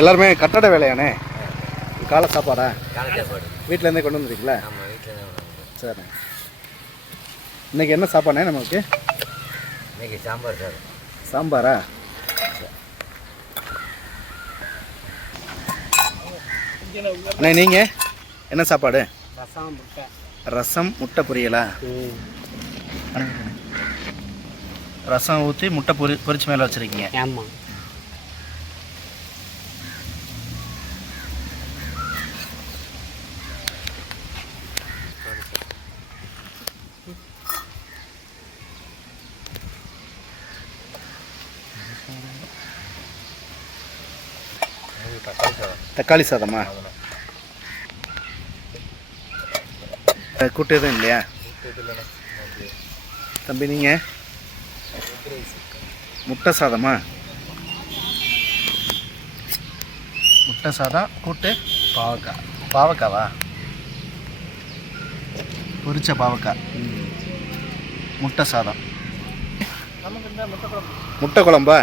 எல்லாருமே கட்டட வேலையானே? காலை சாப்பாடா? காலை சாப்பாடு. வீட்டிலேருந்தே கொண்டு வந்துருக்கீங்களா ஆமாம் வீட்டில் தான் பண்ணுவோம் சரி. இன்னைக்கு என்ன சாப்பாடுண்ணே நமக்கு? இன்னைக்கு சாம்பார் சார் சாம்பாரா? அண்ணே நீங்கள் என்ன சாப்பாடு? ரசம் முட்டை. ரசம் முட்டை பொரியலா? ரசம் ஊற்றி முட்டை பொரி பொரிச்சு மேலே வச்சுருக்கீங்க. ஆமாம் தக்காளி சாதம்? கூட்டு எதுவும் இல்லையா? தம்பி நீங்கள் முட்டை சாதமா? முட்டை சாதம் கூட்டு பாவக்காய் பாவக்காவா? பொரிச்ச பாவக்காய் முட்டை சாதம். முட்டை குழம்பா?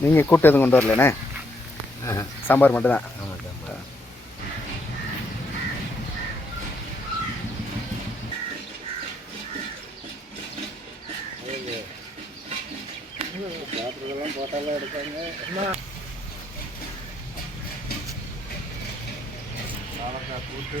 நீங்கள் கூட்டு எதுவும் கொண்டு வரலண்ணே சாம்பார் மட்டும்தான். சாப்பிட்றதெல்லாம் போட்டாலாம் எடுப்பாங்க கூட்டு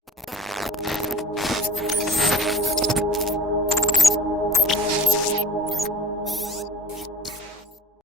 すごい。